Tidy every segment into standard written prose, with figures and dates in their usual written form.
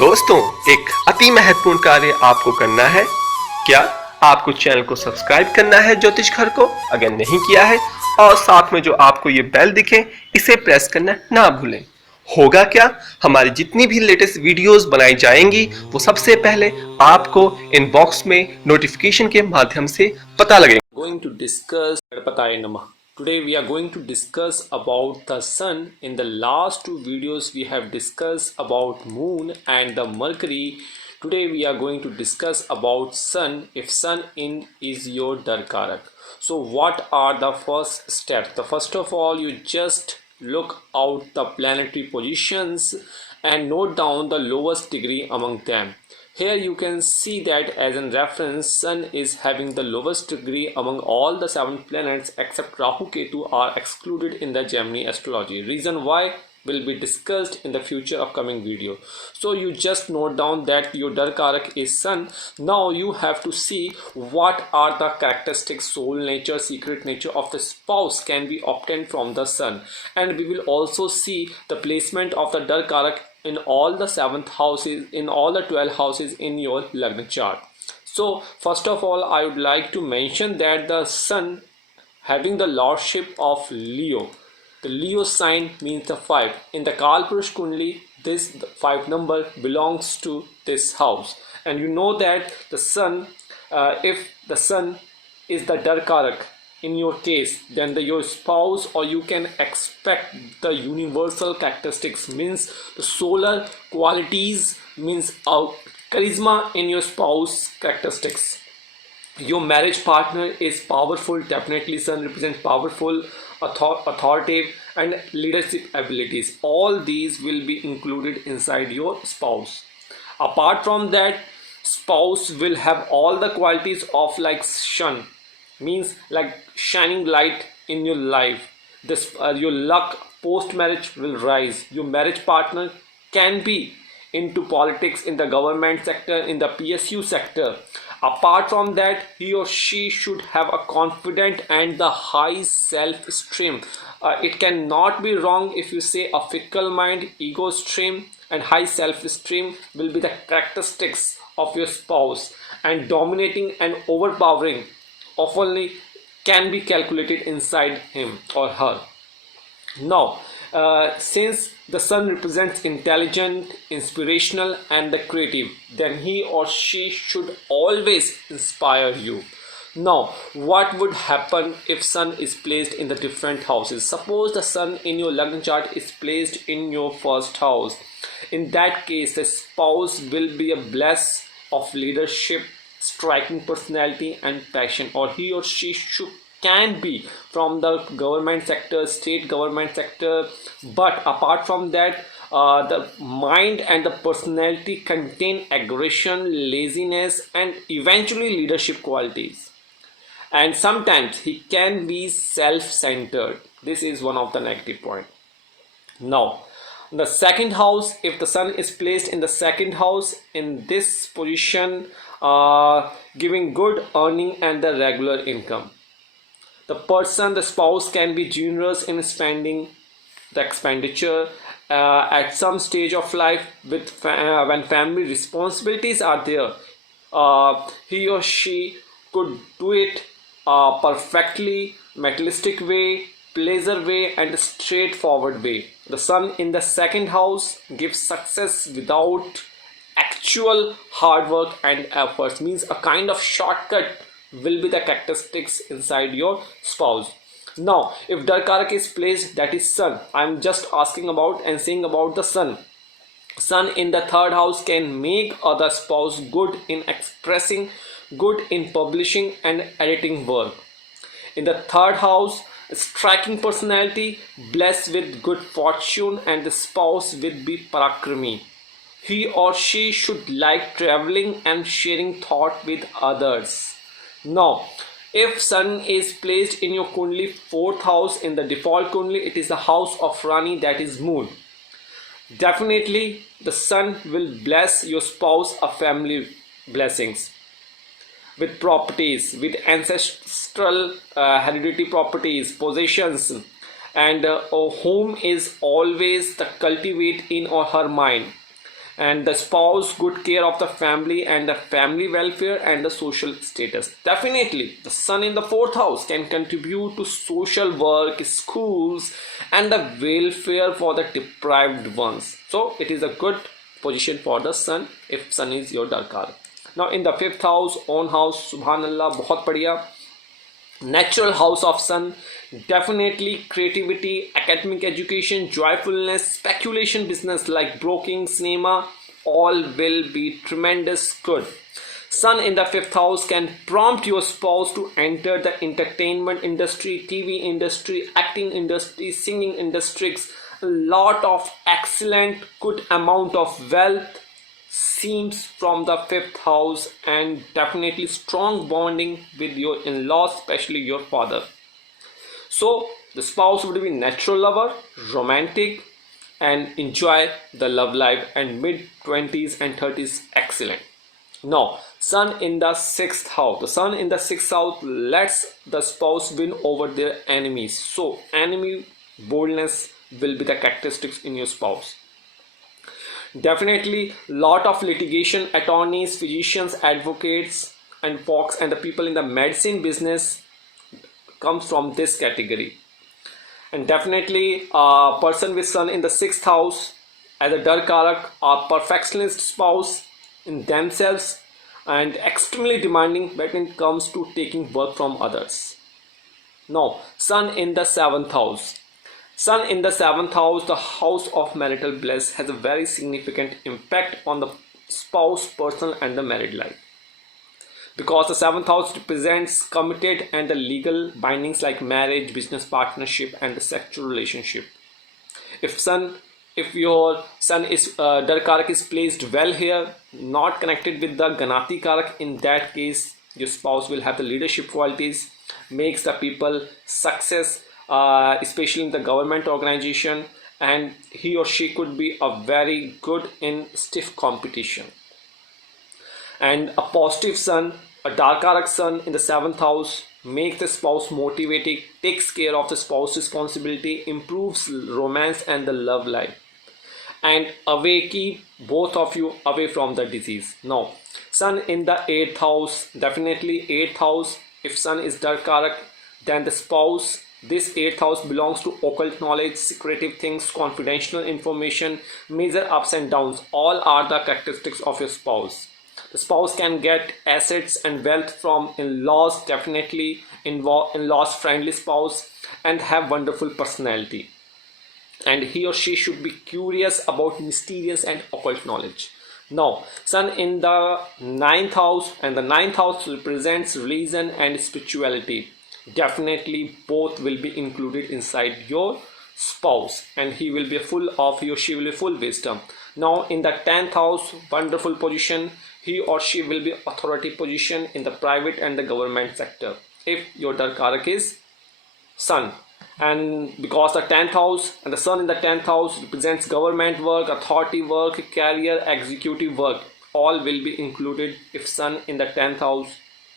दोस्तों, एक अति महत्वपूर्ण कार्य आपको करना है। क्या आपको चैनल को सब्सक्राइब करना है ज्योतिषघर को, अगर नहीं किया है, और साथ में जो आपको ये बेल दिखे इसे प्रेस करना ना भूलें। होगा क्या, हमारी जितनी भी लेटेस्ट वीडियोस बनाई जाएंगी वो सबसे पहले आपको इनबॉक्स में नोटिफिकेशन के माध्यम से पता लगेगा। Going to discuss Ganpataye Namah. Today we are going to discuss about the sun. In the last two videos we have discussed about moon and the Mercury. Today we are going to discuss about sun. If sun in is your Darakaraka. So what are the first steps? The first of all, you just look out the planetary positions and note down the lowest degree among them. Here you can see that as a reference, Sun is having the lowest degree among all the 7 planets except Rahu Ketu are excluded in the Gemini astrology. Reason why will be discussed in the future upcoming video. So you just note down that your Darakaraka is Sun. Now you have to see what are the characteristics, soul nature, secret nature of the spouse can be obtained from the Sun. And we will also see the placement of the Darakaraka in all the 7th houses, in all the 12 houses in your Lagna chart. So first of all, I would like to mention that the Sun having the lordship of Leo. The Leo sign means the 5. In the Kalpurush Kundli, this 5 number belongs to this house. And you know that the Sun, if the Sun is the Darakaraka, in your case, then your spouse, or you can expect the universal characteristics, means the solar qualities, means charisma in your spouse characteristics. Your marriage partner is powerful. Definitely Sun represents powerful, authoritative and leadership abilities. All these will be included inside your spouse. Apart from that, spouse will have all the qualities of like sun, means like shining light in your life. This your luck post marriage will rise. Your marriage partner can be into politics, in the government sector, in the PSU sector. Apart from that, he or she should have a confident and the high self-esteem. It cannot be wrong if you say a fickle mind, ego stream and high self-esteem will be the characteristics of your spouse, and dominating and overpowering often can be calculated inside him or her. Now, since the Sun represents intelligent, inspirational and the creative, then he or she should always inspire you. Now, what would happen if Sun is placed in the different houses? Suppose the Sun in your Lagna chart is placed in your first house. In that case, the spouse will be a bless of leadership, striking personality and passion, or he or she can be from the government sector, state government sector. But apart from that, the mind and the personality contain aggression, laziness and eventually leadership qualities. And sometimes he can be self-centered. This is one of the negative point. Now, the second house, if the Sun is placed in the second house, in this position, giving good earning and the regular income. The person, the spouse can be generous in spending the expenditure at some stage of life with when family responsibilities are there. He or she could do it perfectly, materialistic way, pleasure way and straightforward way. The Sun in the second house gives success without actual hard work and efforts, means a kind of shortcut will be the characteristics inside your spouse. Now, if Darakaraka is placed, that is Sun. I am just asking about and saying about the Sun. Sun in the third house can make other spouse good in expressing, good in publishing and editing work. In the third house, striking personality, blessed with good fortune, and the spouse will be parakrami. He or she should like traveling and sharing thought with others. Now, if Sun is placed in your Kundli 4th house, in the default Kundli, it is the house of Rani, that is moon. Definitely, the Sun will bless your spouse a family blessings with properties, with ancestral hereditary properties, possessions, and a home is always the cultivate in or her mind. and the spouse good care of the family and the family welfare and the social status. Definitely the sun in the fourth house can contribute to social work, schools, and the welfare for the deprived ones. So it is a good position for the sun if sun is your darkar. Now in the fifth house, own house, subhanallah, bahut badhiya. Natural house of sun, definitely creativity, academic education, joyfulness, speculation, business like broking, cinema, all will be tremendous good. Sun in the fifth house can prompt your spouse to enter the entertainment industry, TV industry, acting industry, singing industries. A lot of excellent good amount of wealth seems from the fifth house, and definitely strong bonding with your in-laws, especially your father. So the spouse would be natural lover, romantic, and enjoy the love life, and mid 20s and 30s excellent. Now sun in the sixth house, the sun in the sixth house lets the spouse win over their enemies. So enemy boldness will be the characteristics in your spouse. Definitely lot of litigation, attorneys, physicians, advocates, and folks, and the people in the medicine business comes from this category. And definitely a person with sun in the sixth house as a Darkarak, a perfectionist spouse in themselves and extremely demanding when it comes to taking work from others. Now sun in the seventh house. Sun in the seventh house, the house of marital bliss, has a very significant impact on the spouse, personal, and the married life. Because the seventh house represents committed and the legal bindings like marriage, business partnership, and the sexual relationship. If your sun is Darkarak is placed well here, not connected with the Ganati Karak, in that case your spouse will have the leadership qualities, makes the people success, especially in the government organization, and he or she could be a very good in stiff competition. And a positive sun, a Darkarak sun in the seventh house, makes the spouse motivated, takes care of the spouse responsibility, improves romance and the love life, and keep both of you away from the disease. Now sun in the eighth house, definitely eighth house, if sun is Darkarak, then the spouse, this eighth house belongs to occult knowledge, secretive things, confidential information, major ups and downs, all are the characteristics of your spouse. The spouse can get assets and wealth from in-laws, definitely in-laws friendly spouse, and have wonderful personality. And he or she should be curious about mysterious and occult knowledge. Now sun in the ninth house, and the ninth house represents religion and spirituality. Definitely both will be included inside your spouse, and he will be full of, he or she will be full wisdom. Now in the 10th house, wonderful position, he or she will be authority position in the private and the government sector if your Darkarak is sun. And because the 10th house and the sun in the 10th house represents government work, authority work, career, executive work, all will be included if sun in the 10th house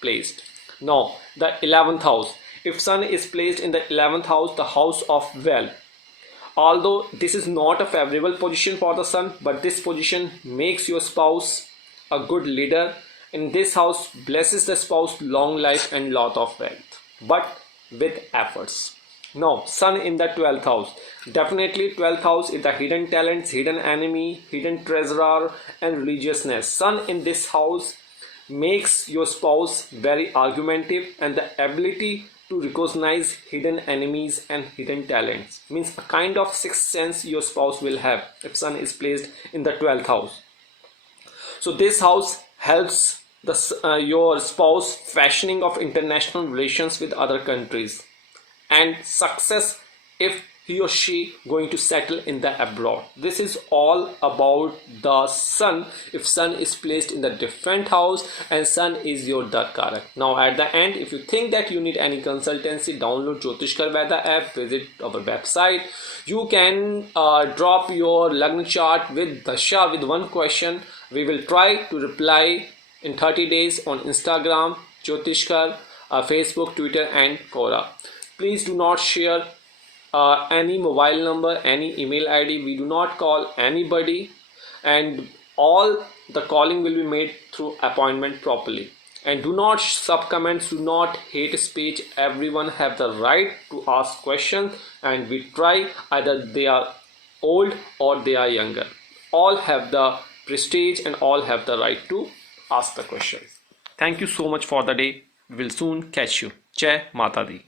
placed. Now the 11th house, if sun is placed in the 11th house, the house of wealth, although this is not a favorable position for the sun, but this position makes your spouse a good leader. In this house blesses the spouse long life and lot of wealth, but with efforts. Now sun in the 12th house, definitely 12th house is the hidden talents, hidden enemy, hidden treasurer, and religiousness. Sun in this house makes your spouse very argumentative, and the ability to recognize hidden enemies and hidden talents, means a kind of sixth sense your spouse will have if sun is placed in the 12th house. So this house helps your spouse fashioning of international relations with other countries, and success if he or she going to settle in the abroad. This is all about the sun if sun is placed in the different house and sun is your Darkarak. Now at the end, if you think that you need any consultancy, download Jyotishgher Veda app, visit our website. You can drop your Lagna chart with Dasha with one question. We will try to reply in 30 days on Instagram, Jyotishgher, Facebook, Twitter, and Quora. Please do not share any mobile number, any email ID. We do not call anybody, and all the calling will be made through appointment properly. And do not sub comments, do not hate speech. Everyone have the right to ask questions, and we try, either they are old or they are younger, all have the prestige and all have the right to ask the questions. Thank you so much for the day. We will soon catch you. Jai Mata Di.